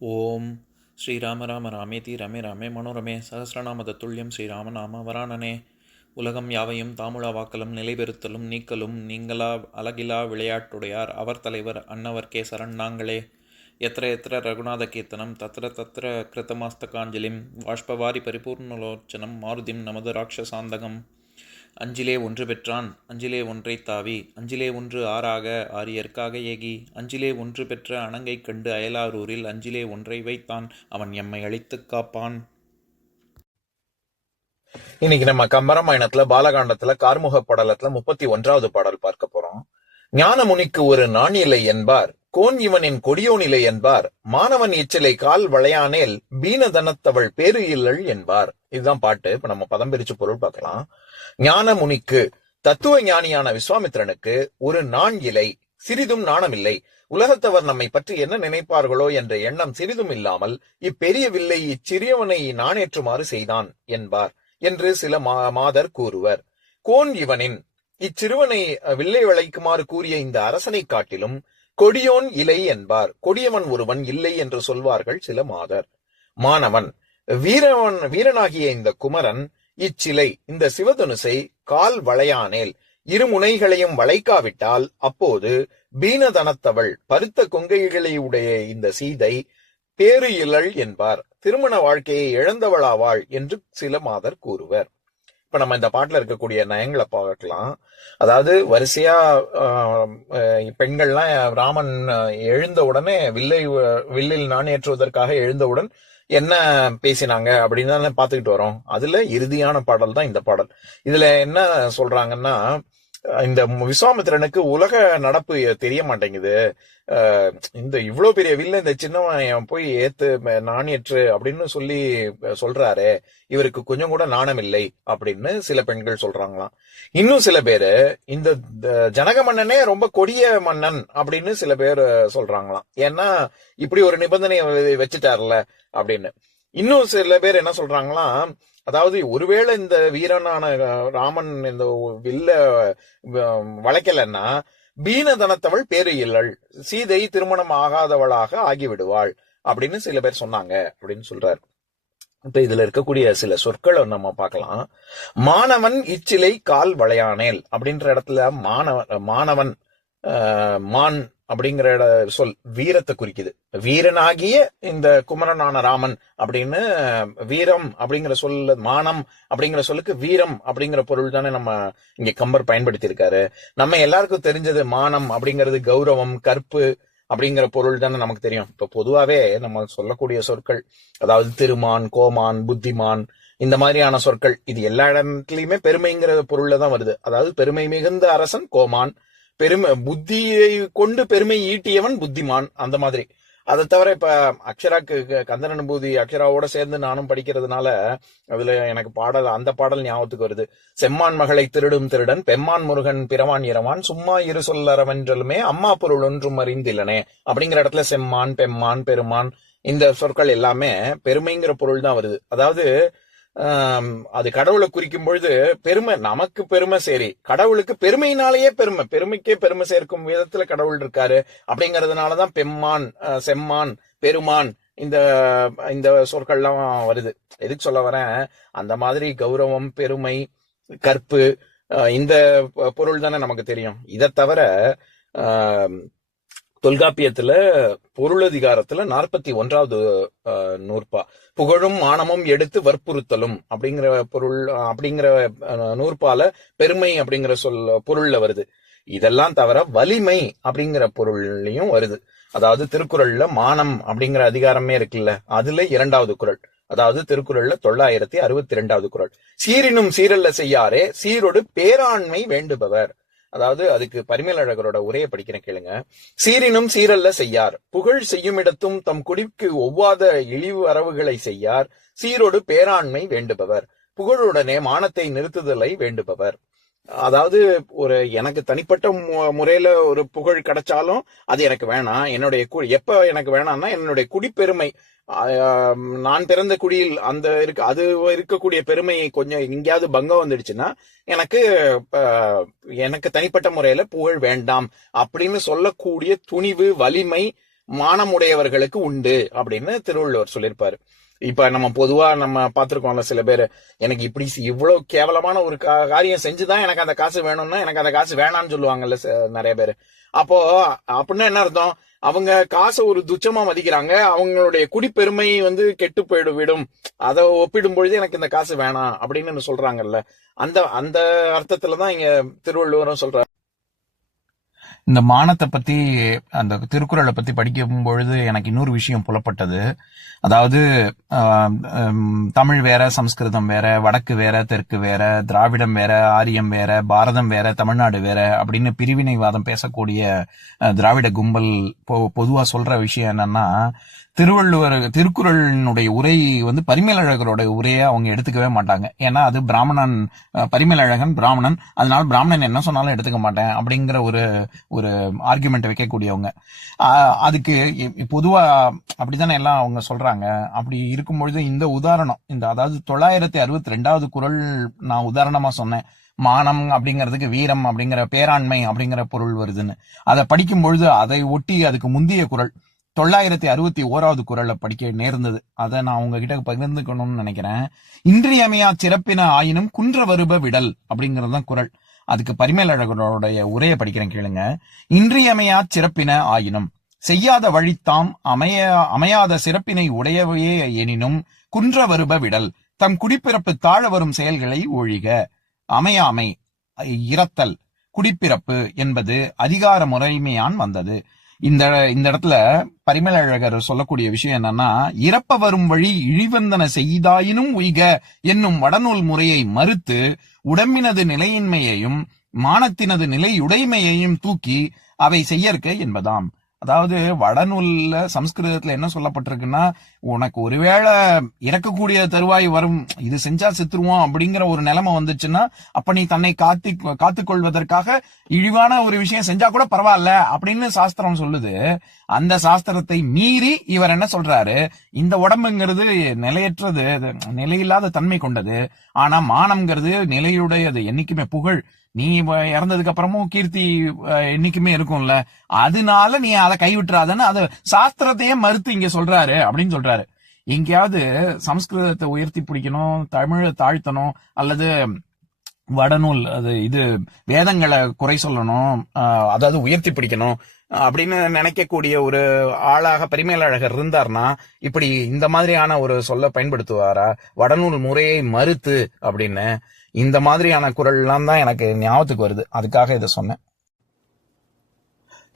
ஓம் ஸ்ரீராம ராம ராமேதி ரமே ராமே மனோரமே சகசிரநாம தத்துல்யம் ஸ்ரீராம நாம வராணனே. உலகம் யாவையும் தாமுழா வாக்கலும் நிலைபெறுத்தலும் நீக்கலும் நீங்களா அழகிலா விளையாட்டுடையார் அவர் தலைவர் அன்னவர் சரண் நாங்களே. எத்திர எத்திர ரகுநாத கீர்த்தனம் தத்திர தத்திர கிருத்தமாஸ்தகாஞ்சலிம் வாஷ்பவாரி பரிபூர்ணலோச்சனம் மாருதிம் நமது ராட்சசாந்தகம். அஞ்சிலே ஒன்று பெற்றான் அஞ்சிலே ஒன்றை தாவி அஞ்சிலே ஒன்று ஆறாக ஆரியர்க்காக ஏகி அஞ்சிலே ஒன்று பெற்ற அணங்கை கண்டு அயலாரூரில் அஞ்சிலே ஒன்றை வைத்தான் அவன் எம்மை அழித்துக் காப்பான். இன்னைக்கு நம்ம கம்பராமாயணத்துல பாலகாண்டத்துல கார்முக படலத்துல 31வது பாடல் பார்க்க போறோம். ஞான முனிக்கு ஒரு நாணிலை என்பார், கோன் இவனின் கொடியோனிலை என்பார், மாணவன் இச்சிலை கால் வளையானேல் பீனதனத்தவள் பேரு இல்லள் என்பார். இதுதான் பாட்டு. இப்ப நம்ம பதம் பிரிச்சு பொருள் பார்க்கலாம். ஞான முனிக்கு, தத்துவ ஞானியான விஸ்வாமித்திரனுக்கு ஒரு நாண் இலை, சிறிதும் நாணமில்லை. உலகத்தவர் நம்மை பற்றி என்ன நினைப்பார்களோ என்ற எண்ணம் சிறிதும் இல்லாமல் இப்பெரிய வில்லை இச்சிறியவனை நாணேற்றுமாறு செய்தான் என்பார் என்று சில மாதர் கூறுவர். கோன் இவனின், இச்சிறுவனை வில்லை விளைக்குமாறு கூறிய இந்த அரசனை காட்டிலும் கொடியோன் இலை என்பார். கொடியவன் ஒருவன் இல்லை என்று சொல்வார்கள் சில மாதர். மாணவன், வீரனாகிய இந்த குமரன் இச்சிலை, இந்த சிவதனுசை கால் வளையானேல், இரு முனைகளையும் வளைக்காவிட்டால் அப்போது பீனதனத்தவள், பருத்த கொங்கைகளை உடைய இந்த சீதை பேரு இலள் என்பார். திருமண வாழ்க்கையை இழந்தவளாவாள் என்று சில மாதர் கூறுவர். இப்ப நம்ம இந்த பாட்டுல இருக்கக்கூடிய நயங்களை பார்க்கலாம். அதாவது வரிசையா பெண்கள்லாம் ராமன் எழுந்த உடனே வில்லில் நாணேற்றுவதற்காக எழுந்தவுடன் என்ன பேசினாங்க அப்படின்னு தான் பாத்துக்கிட்டு வரோம். அதுல இறுதியான பாடல் தான் இந்த பாடல். இதுல என்ன சொல்றாங்கன்னா, இந்த விஸ்வாமித்திரனுக்கு உலக நடப்பு தெரிய மாட்டேங்குது. இந்த இவ்வளவு பெரிய வில்ல இந்த சின்னவன் போய் ஏத்து நாணேற்று அப்படின்னு சொல்றாரு, இவருக்கு கொஞ்சம் கூட நாணம் இல்லை அப்படின்னு சில பெண்கள் சொல்றாங்களாம். இன்னும் சில பேரு இந்த ஜனக மன்னனே ரொம்ப கொடிய மன்னன் அப்படின்னு சில பேர் சொல்றாங்களாம். ஏன்னா இப்படி ஒரு நிபந்தனையை வச்சுட்டார்ல அப்படின்னு. இன்னும் சில பேர் என்ன சொல்றாங்களாம், அதாவது ஒருவேளை இந்த வீரனான ராமன் இந்த வில்ல வளைக்கலன்னா பீனதனத்தவள் பேரு இல்லள், சீதை திருமணம் ஆகாதவளாக ஆகிவிடுவாள் அப்படின்னு சில பேர் சொன்னாங்க அப்படின்னு சொல்றாரு. இப்ப இதுல இருக்கக்கூடிய சில சொற்களை நம்ம பார்க்கலாம். மாணவன் இச்சிலை கால் வளையானேல் அப்படின்ற இடத்துல மாணவன் மான் அப்படிங்கிற சொல் வீரத்தை குறிக்குது. வீரனாகிய இந்த குமரனான ராமன் அப்படின்னு வீரம் அப்படிங்கிற சொல்ல, மானம் அப்படிங்கிற சொல்லுக்கு வீரம் அப்படிங்கிற பொருள் தானே நம்ம இங்க கம்பர் பயன்படுத்தி இருக்காரு. நம்ம எல்லாருக்கும் தெரிஞ்சது மானம் அப்படிங்கிறது கௌரவம், கற்பு அப்படிங்கிற பொருள் தானே நமக்கு தெரியும். இப்ப பொதுவாவே நம்ம சொல்லக்கூடிய சொற்கள், அதாவது திருமான், கோமான், புத்திமான், இந்த மாதிரியான சொற்கள் இது எல்லா இடத்துலயுமே பெருமைங்கிற பொருள்ல தான் வருது. அதாவது பெருமை மிகுந்த அரசன் கோமான், பெருமை புத்தியை கொண்டு பெருமை ஈட்டியவன் புத்திமான், அந்த மாதிரி. அதை தவிர இப்ப அக்ஷராக்கு கந்தன் அனுபூதி அக்ஷராவோட சேர்ந்து நானும் படிக்கிறதுனால அதுல எனக்கு அந்த பாடல் ஞாபகத்துக்கு வருது. செம்மான் மகளை திருடும் திருடன், பெம்மான் முருகன் பிறவான் இரவான், சும்மா இரு சொல்லறவென்றலுமே அம்மா பொருள் ஒன்றும் அறிந்தில்லனே அப்படிங்கிற இடத்துல செம்மான், பெம்மான், பெருமான் இந்த சொற்கள் எல்லாமே பெருமைங்கிற பொருள் தான் வருது. அதாவது அது கடவுளை குறிக்கும் பொழுது பெருமை, நமக்கு பெருமை சரி, கடவுளுக்கு பெருமையினாலேயே பெருமைக்கே பெருமை சேர்க்கும் விதத்துல கடவுள் இருக்காரு அப்படிங்கறதுனாலதான் பெம்மான், செம்மான், பெருமான் இந்த இந்த சொற்கள்லாம் வருது. எதுக்கு சொல்ல வரேன், அந்த மாதிரி கௌரவம், பெருமை, கற்பு இந்த பொருள் தானே நமக்கு தெரியும். இதை தவிர தொல்காப்பியத்துல பொருளதிகாரத்துல 41வது நூற்பா புகழும் மானமும் எடுத்து வற்புறுத்தலும் அப்படிங்கிற பொருள் அப்படிங்கிற நூற்பால பெருமை அப்படிங்கிற பொருள்ல வருது. இதெல்லாம் தவிர வலிமை அப்படிங்கிற பொருள்லயும் வருது. அதாவது திருக்குறள்ல மானம் அப்படிங்கிற அதிகாரமே இருக்குல்ல, அதுல 2வது குறள், அதாவது திருக்குறள்ல 962வது குறள், சீரினும் சீரல்ல செய்யாரே சீரோடு பேராண்மை வேண்டுபவர். அதாவது அதுக்கு பரிமேலழகரோட உரையை படிக்கிறேன் கேளுங்க. சீரினும் சீரல்ல செய்யார், புகழ் செய்யும் இடத்தும் தம் குடிக்கு ஒவ்வாத இழிவு அரவுகளை செய்யார், சீரோடு பேராண்மை வேண்டுபவர், புகழுடனே மானத்தை நிறுத்துதலை வேண்டுபவர். அதாவது எனக்கு தனிப்பட்ட முறையில ஒரு புகழ் கிடைச்சாலும் அது எனக்கு வேணாம். என்னுடைய எப்ப எனக்கு வேணாம்னா என்னுடைய குடிப்பெருமை, நான் பிறந்த குடியில் அது இருக்கக்கூடிய பெருமையை கொஞ்சம் எங்கேயாவது பங்கம் வந்துடுச்சுன்னா எனக்கு தனிப்பட்ட முறையில புகழ் வேண்டாம் அப்படின்னு சொல்லக்கூடிய துணிவு, வலிமை, மானமுடையவர்களுக்கு உண்டு அப்படின்னு திருவள்ளுவர் சொல்லியிருப்பாரு. இப்ப நம்ம பொதுவா நம்ம பார்த்திருக்கோம்ல, சில பேர் எனக்கு இப்படி இவ்வளவு கேவலமான ஒரு காரியம் செஞ்சுதான் எனக்கு அந்த காசு வேணும்னா எனக்கு அந்த காசு வேணாம்னு சொல்லுவாங்கல்ல நிறைய பேர். அப்போ அப்படின்னா என்ன அர்த்தம்? அவங்க காசை ஒரு துச்சமா மதிக்கிறாங்க, அவங்களுடைய குடிப்பெருமை கெட்டு விடும், அதை ஒப்பிடும் பொழுது எனக்கு இந்த காசு வேணாம் அப்படின்னு சொல்றாங்கல்ல. அந்த அந்த அர்த்தத்துலதான் இங்க திருவள்ளுவரும் சொல்றாரு. இந்த மானத்தை பத்தி, அந்த திருக்குறளை பத்தி படிக்கும் பொழுது எனக்கு இன்னொரு விஷயம் புலப்பட்டது. அதாவது தமிழ் வேற, சம்ஸ்கிருதம் வேற, வடக்கு வேற, தெற்கு வேற, திராவிடம் வேற, ஆரியம் வேற, பாரதம் வேற, தமிழ்நாடு வேற அப்படின்னு பிரிவினைவாதம் பேசக்கூடிய திராவிட கும்பல் பொதுவா சொல்ற விஷயம் என்னன்னா, திருக்குறளினுடைய உரை பரிமேலழகரோட உரையை அவங்க எடுத்துக்கவே மாட்டாங்க. ஏன்னா அது பிராமணன், பரிமேலழகன் பிராமணன், அதனால பிராமணன் என்ன சொன்னாலும் எடுத்துக்க மாட்டேன் அப்படிங்கிற ஒரு ஆர்குமெண்ட் வைக்கக்கூடியவங்க. அதுக்கு பொதுவா அப்படித்தானே எல்லாம் அவங்க சொல்றாங்க. அப்படி இருக்கும்பொழுது இந்த உதாரணம், அதாவது 962வது குறள் நான் உதாரணமா சொன்னேன். மானம் அப்படிங்கிறதுக்கு வீரம் அப்படிங்கிற பேராண்மை அப்படிங்கிற பொருள் வருதுன்னு. அதை படிக்கும் பொழுது அதை ஒட்டி அதுக்கு முந்தைய குறள் 961வது குறளை படிக்க நேர்ந்தது. அதை நான் உங்ககிட்ட பகிர்ந்துக்கணும்னு நினைக்கிறேன். இன்றியமையா சிறப்பின ஆயினும் குன்ற வருப விடல் அப்படிங்கிறது தான் குறள். அதுக்கு பரிமேலழகருடைய உரையை படிக்கிறேன், கேளுங்க. இன்றியமையா சிறப்பின ஆயினும் செய்யாத வழித்தாம் அமையாத சிறப்பினை உடையவையே எனினும் குன்ற வருப விடல் தம் குடிப்பிறப்பு தாழ வரும் செயல்களை ஒழிக. அமையாமை இரத்தல் குடிப்பிறப்பு என்பது அதிகார முறைமையான் வந்தது. இந்த இடத்துல பரிமேலழகர் சொல்லக்கூடிய விஷயம் என்னன்னா, இறப்ப வரும் வழி இழிவந்தன செய்தாயினும் உய்க என்னும் வடநூல் முறையை மறுத்து உடம்பினது நிலையின்மையையும் மானத்தினது நிலையுடைமையையும் தூக்கி அவை செய்யற்க என்பதாம். அதாவது வடநூல்ல சம்ஸ்கிருதத்துல என்ன சொல்லப்பட்டிருக்குன்னா, உனக்கு ஒருவேளை இறக்கக்கூடிய தருவாய் வரும், இது செஞ்சா செத்துருவோம் அப்படிங்கிற ஒரு நிலைமை வந்துச்சுன்னா, அப்ப நீ தன்னை காத்துக்கொள்வதற்காக இழிவான ஒரு விஷயம் செஞ்சா கூட பரவாயில்ல அப்படின்னு சாஸ்திரம் சொல்லுது. அந்த சாஸ்திரத்தை மீறி இவர் என்ன சொல்றாரு, இந்த உடம்புங்கிறது நிலையற்றது, நிலையில்லாத தன்மை கொண்டது. ஆனா மானம்ங்கிறது நிலையுடையது, என்னைக்குமே புகழ், நீ இறந்ததுக்கு அப்புறமும் கீர்த்தி என்னைக்குமே இருக்கும்ல, அதனால நீ அதை கைவிட்டுறாதன்னு அது சாஸ்திரத்தையே மறுத்து இங்க சொல்றாரு அப்படின்னு சொல்றாரு. எங்கேயாவது சம்ஸ்கிருதத்தை உயர்த்தி பிடிக்கணும், தமிழை தாழ்த்தணும், அல்லது வடநூல் இது வேதங்களை குறை சொல்லணும், அதாவது உயர்த்தி பிடிக்கணும் அப்படின்னு நினைக்கக்கூடிய ஒரு ஆளாக பரிமேலழகர் இருந்தார்னா இப்படி இந்த மாதிரியான ஒரு சொல்ல பயன்படுத்துவாரா? வடநூல் முறையை மறுத்து அப்படின்னு இந்த மாதிரியான குறள்லாம் தான் எனக்கு ஞாபகத்துக்கு வருது, அதுக்காக இதை சொன்னேன்.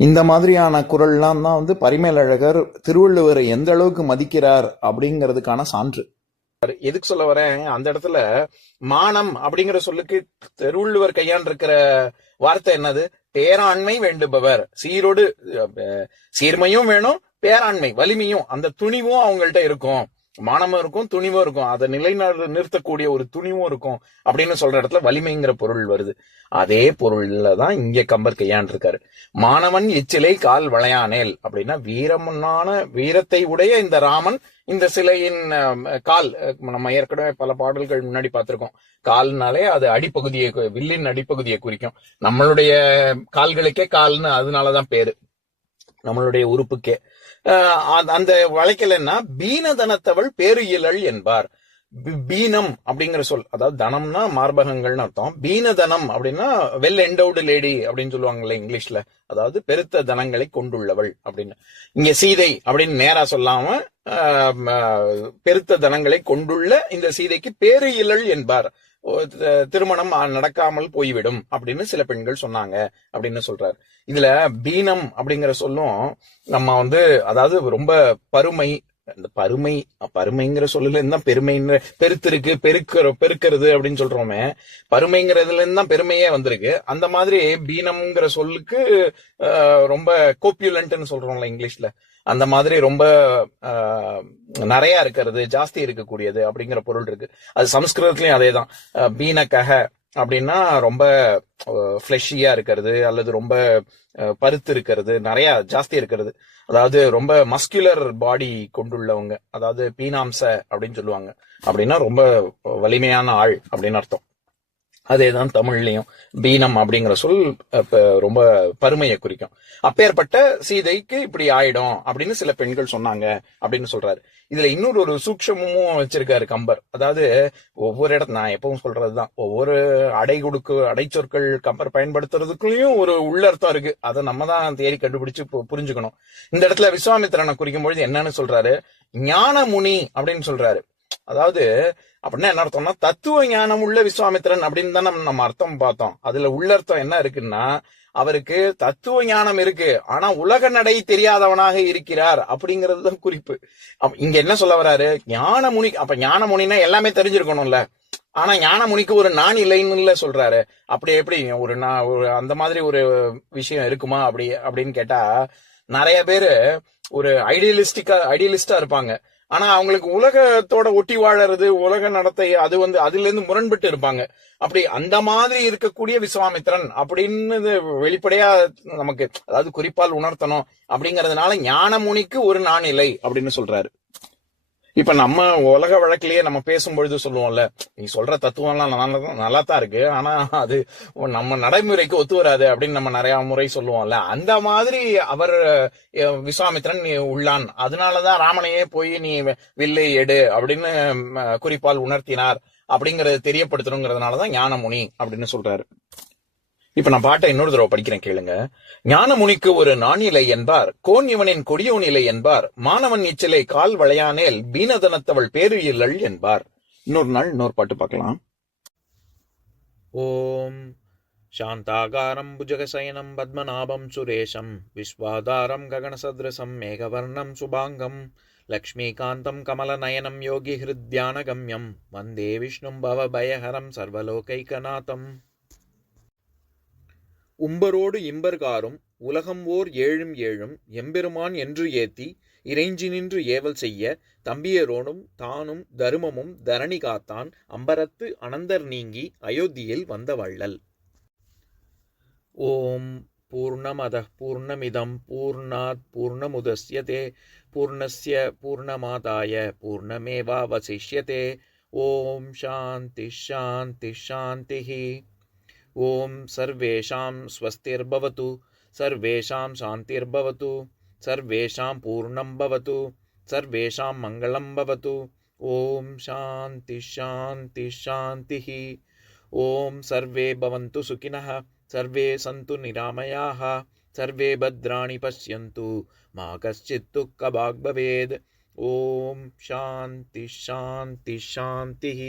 இந்த மாதிரியான குறள்லாம் தான் பரிமேலழகர் திருவள்ளுவரை எந்த அளவுக்கு மதிக்கிறார் அப்படிங்கிறதுக்கான சான்று. எதுக்கு சொல்ல வரேன், அந்த இடத்துல மானம் அப்படிங்கிற சொல்லுக்கு திருவள்ளுவர் கையாண்டிருக்கிற வார்த்தை என்னது? பேராண்மை வேண்டுபவர். சீர்மையும் வேணும், பேராண்மை வலிமையும், அந்த துணிவும் அவங்கள்ட்ட இருக்கும், மானமும் இருக்கும், துணிவும் இருக்கும், அதை நிறுத்தக்கூடிய ஒரு துணிவும் இருக்கும் அப்படின்னு சொல்ற இடத்துல வலிமைங்கிற பொருள் வருது. அதே பொருள்ல தான் இங்க கம்பர் கையாண்டிருக்காரு. மாணவன் எச்சிலை கால் வளையானேல் அப்படின்னா வீரத்தை உடைய இந்த ராமன் இந்த சிலையின் கால், நம்ம ஏற்கனவே பல பாடல்கள் முன்னாடி பார்த்திருக்கோம், கால்னாலே அது அடிப்பகுதியை, வில்லின் அடிப்பகுதியை குறிக்கும். நம்மளுடைய கால்களுக்கே கால்னு அதனாலதான் பேரு, நம்மளுடைய உறுப்புக்கே. அந்த வழக்கில்னா பீனதனத்தவள் பேரு இயலள் என்பார். பீனம் அப்படிங்கிற சொல், அதாவது தனம்னா மார்பகங்கள்னு அர்த்தம். பீனதனம் அப்படின்னா வெல் எண்டவுடு லேடி அப்படின்னு சொல்லுவாங்கல்ல இங்கிலீஷ்ல, அதாவது பெருத்த தனங்களை கொண்டுள்ளவள் அப்படின்னு. இங்க சீதை அப்படின்னு நேரா சொல்லாம பெருத்த தனங்களை கொண்டுள்ள இந்த சீதைக்கு பேரு இயலள் என்பார். திருமணம் நடக்காமல் போய்விடும் அப்படின்னு சில பெண்கள் சொன்னாங்க அப்படின்னு சொல்றாரு. இதுல பீனம் அப்படிங்கிற சொல்லும் நம்ம அதாவது ரொம்ப பருமை, இந்த பருமைங்கிற சொல்லுல இருந்தா பெருமைன்னு பெருத்திருக்கு, பெருக்கிறது அப்படின்னு சொல்றோமே, பருமைங்கிறதுல இருந்து தான் பெருமையே வந்திருக்கு. அந்த மாதிரி பீனம்ங்கிற சொல்லுக்கு ரொம்ப கோப்யூலன்ட்னு சொல்றோம்ல இங்கிலீஷ்ல, அந்த மாதிரி ரொம்ப நிறைய இருக்கிறது, ஜாஸ்தி இருக்கக்கூடியது அப்படிங்கிற பொருள் இருக்கு. அது சம்ஸ்கிருதத்திலயும் அதேதான். பீனக்கக அப்படின்னா ரொம்ப ஃபிளஷியா இருக்கிறது, அல்லது ரொம்ப பருத்து இருக்கிறது, நிறைய ஜாஸ்தி இருக்கிறது, அதாவது ரொம்ப மஸ்குலர் பாடி கொண்டுள்ளவங்க, அதாவது பீனாம்ச அப்படின்னு சொல்லுவாங்க. அப்படின்னா ரொம்ப வலிமையான ஆள் அப்படின்னு அர்த்தம். அதேதான் தமிழ்லயும் பீனம் அப்படிங்கிற சொல் ரொம்ப பருமையை குறிக்கும். அப்பேற்பட்ட சீதைக்கு இப்படி ஆயிடும் அப்படின்னு சில பெண்கள் சொன்னாங்க அப்படின்னு சொல்றாரு. இதுல இன்னொரு ஒரு சூக்ஷமும் வச்சிருக்காரு கம்பர். அதாவது ஒவ்வொரு இடத்துல நான் எப்பவும் சொல்றதுதான், ஒவ்வொரு அடைச்சொற்கள் கம்பர் பயன்படுத்துறதுக்குள்ளயும் ஒரு உள்ளர்த்தம் இருக்கு. அதை நம்ம தான் தேடி கண்டுபிடிச்சு புரிஞ்சுக்கணும். இந்த இடத்துல விஸ்வாமித்திரனை குறிக்கும் பொழுது என்னன்னு சொல்றாரு, ஞான முனி அப்படின்னு சொல்றாரு. அதாவது அப்படின்னா என்ன அர்த்தம்னா, தத்துவ ஞானம் உள்ள விஸ்வாமித்திரன் அப்படின்னு தான் நம்ம அர்த்தம் பார்த்தோம். அதுல உள்ளர்த்தம் என்ன இருக்குன்னா, அவருக்கு தத்துவ ஞானம் இருக்கு, ஆனா உலக நடை தெரியாதவனாக இருக்கிறார் அப்படிங்கறதுதான் குறிப்பு. இங்க என்ன சொல்ல வர்றாரு, ஞான முனி. அப்ப ஞான முனினா எல்லாமே தெரிஞ்சிருக்கணும்ல, ஆனா ஞான முனிக்கு ஒரு நான் இல்லைன்னு சொல்றாரு. அப்படி எப்படி ஒரு அந்த மாதிரி ஒரு விஷயம் இருக்குமா அப்படின்னு கேட்டா, நிறைய பேரு ஒரு ஐடியலிஸ்டா இருப்பாங்க. ஆனா அவங்களுக்கு உலகத்தோட ஒட்டி வாழறது, உலக நடத்தை அது அதுல இருந்து முரண்பட்டு இருப்பாங்க. அப்படி அந்த மாதிரி இருக்கக்கூடிய விஸ்வாமித்திரன் அப்படின்னு வெளிப்படையா நமக்கு, அதாவது குறிப்பால் உணர்த்தணும் அப்படிங்கறதுனால ஞான முனிக்கு ஒரு நான் இல்லை அப்படின்னு சொல்றாரு. இப்ப நம்ம உலக வழக்கிலேயே நம்ம பேசும்பொழுது சொல்லுவோம்ல, நீ சொல்ற தத்துவம் எல்லாம் நல்லா தான் இருக்கு, ஆனா அது நம்ம நடைமுறைக்கு ஒத்து வராது அப்படின்னு நம்ம நிறைய முறை சொல்லுவோம்ல. அந்த மாதிரி அவர் விஸ்வாமித்திரன் உள்ளான். அதனாலதான் ராமனையே போய் நீ வில்லை எடு அப்படின்னு குறிப்பால் உணர்த்தினார் அப்படிங்கறத தெரியப்படுத்தணுங்கிறதுனாலதான் ஞானமுனி அப்படின்னு சொல்றாரு. இப்ப நான் பாட்டை இன்னொரு தடவை படிக்கிறேன், கேளுங்க. ஞானமுனிக்கு ஒரு நானிலை என்பார், கோன் இவனின் கொடியோன் இலை என்பார், மாணவன் இச்சிலை கால் வளையானேல் பீனதனத்தவள் பேரு இல்லள் என்பார். இன்னொரு நாள் இன்னொரு பாட்டு பார்க்கலாம். ஓம் சாந்தாகாரம் புஜகசயனம் பத்மநாபம் சுரேஷம் விஸ்வாதாரம் ககனசத்ரசம் மேகவர்ணம் சுபாங்கம் லக்ஷ்மீகாந்தம் கமலநயனம் யோகி ஹிருத்யானகம்யம் வந்தே விஷ்ணும் பவபயஹரம் சர்வலோகைகநாதம். உம்பரோடு இம்பர்காரும் உலகம் ஓர் ஏழும் ஏழும் எம்பெருமான் என்று ஏத்தி இறைஞ்சி நின்று ஏவல் செய்ய தம்பியரோனும் தானும் தருமமும் தரணி காத்தான் அம்பரத்து அனந்தர் நீங்கி அயோத்தியில் வந்த வள்ளல். ஓம் பூர்ணமதః பூர்ணமிதம் பூர்ணாத் பூர்ணமுதஸ்யதே பூர்ணஸ்ய பூர்ணமாதாய பூர்ணமேவாவசிஷ்யதே. ஓம் சாந்தி சாந்தி சாந்திः. ஓம் சர்வேஷாம் ஸ்வஸ்திர்பவது சர்வேஷாம் சாந்திர்பவது சர்வேஷாம் பூர்ணம் பவது சர்வேஷாம் மங்களம் பவது. ஓம் சாந்தி சாந்தி சாந்திः. ஓம் சர்வே பவந்து சுகினः சர்வே சந்து நிராமயாः சர்வே பத்ராணி பஷ்யந்து மா கஷ்சித் துக்கபாக் பவேத். ஓம் சாந்தி சாந்தி சாந்திः.